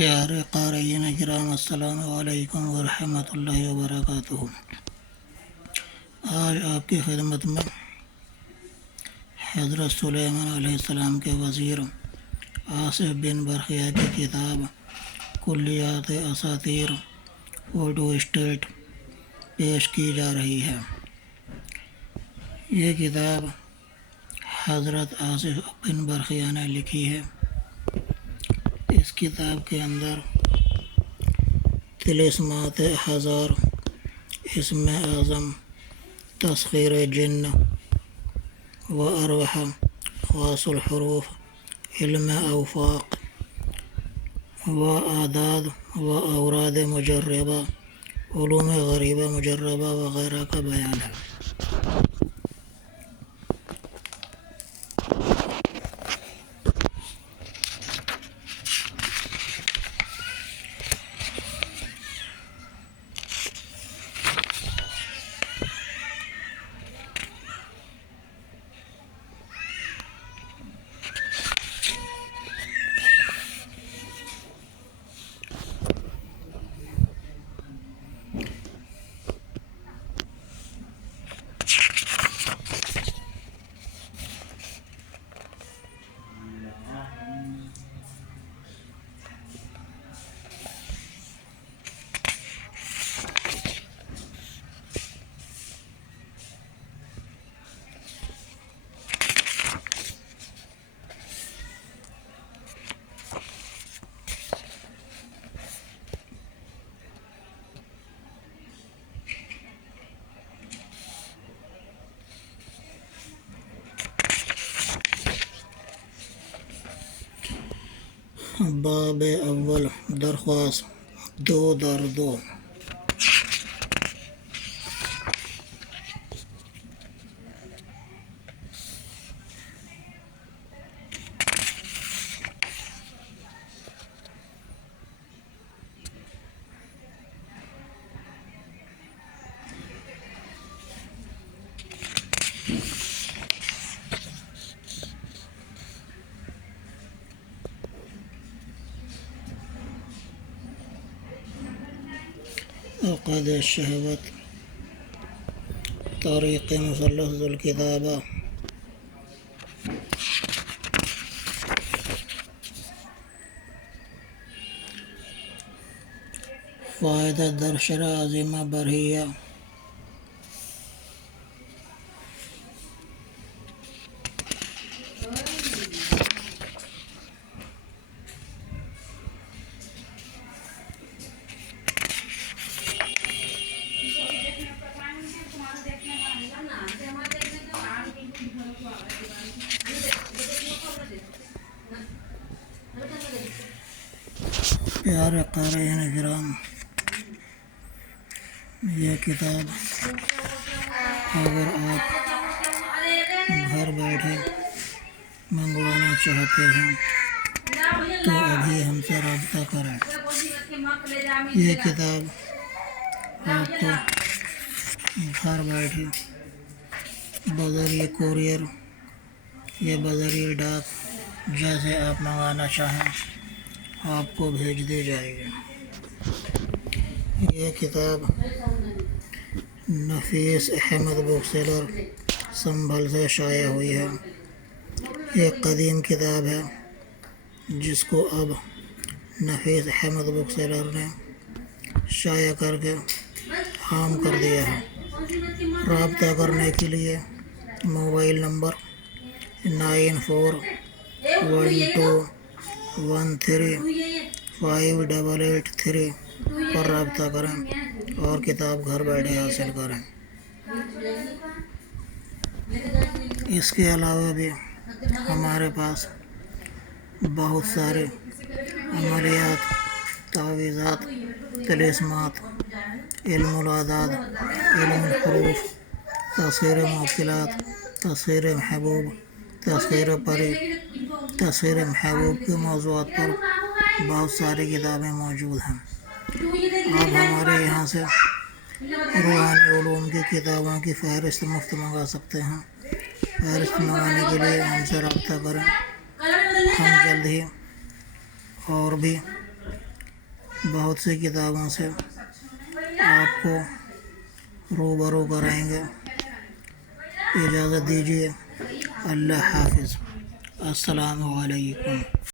प्यारे क़ारीन किराम अस्सलामु अलैकुम व रहमतुल्लाहि व बरकातुहू। आज आपकी खिदमत में हज़रत सुलेमान अलैहिस्सलाम के वज़ीर आसिफ बिन बरखिया की किताब कुल्लियात असातीर उर्दू स्टेट पेश की जा रही है। ये किताब हज़रत आसिफ बिन बरखिया ने लिखी है। इस किताब के अंदर तिलिस्मात हज़ार, इसमें आज़म, तस्ख़ीर जिन्न व अरवाह, ख़ासुल हुरूफ, इल्म औफ़ाक़ व आदाद व औराद मुजर्रबा, उलूम ग़रीबा मुजर्रबा वग़ैरह का बयान है। बाब अव्वल दरख्वास्त 2/2। अक़द शहवत तारीक़ मुसल्लस ज़ुल किताबा। फ़ायदा दर शरअ अज़ीमा बरहिया। प्यारे क़ारीन किराम, ये किताब अगर आप घर बैठे मंगवाना चाहते हैं तो अभी हमसे रब्ता करें। ये किताब आपको घर बैठे बज़रिए कुरियर या बज़रिए डाक, जैसे आप मंगाना चाहें आपको भेज दी जाएगी। ये किताब नफीस अहमद बुक सेलर संभल से शाया हुई है। एक कदीम किताब है जिसको अब नफीस अहमद बुक सेलर ने शाया करके आम कर दिया है। राब्ता करने के लिए मोबाइल नंबर 9412135883 पर राब्ता करें और किताब घर बैठे हासिल करें। इसके अलावा भी हमारे पास बहुत सारे अमलियात, तावीज़ात, तिलिस्मात, इल्मुल आदाद, इल्मुल हुरूफ, तस्ख़ीर मुवक्किलात, तस्ख़ीर महबूब, तस्ख़ीर परी, तस्ख़ीर महबूब के मौज़ूआत पर बहुत सारी किताबें मौजूद हैं। आप हमारे यहाँ से रूहानी उलूम की किताबों की फ़हरिस्त मुफ्त मंगा सकते हैं। फ़हरिस्त मंगाने के लिए हमसे रब्ता करें। हम जल्द ही और भी बहुत सी किताबों से आपको रूबरू कराएंगे। इजाज़त दीजिए। अल्लाह हाफिज़। अस्सलामु अलैकुम।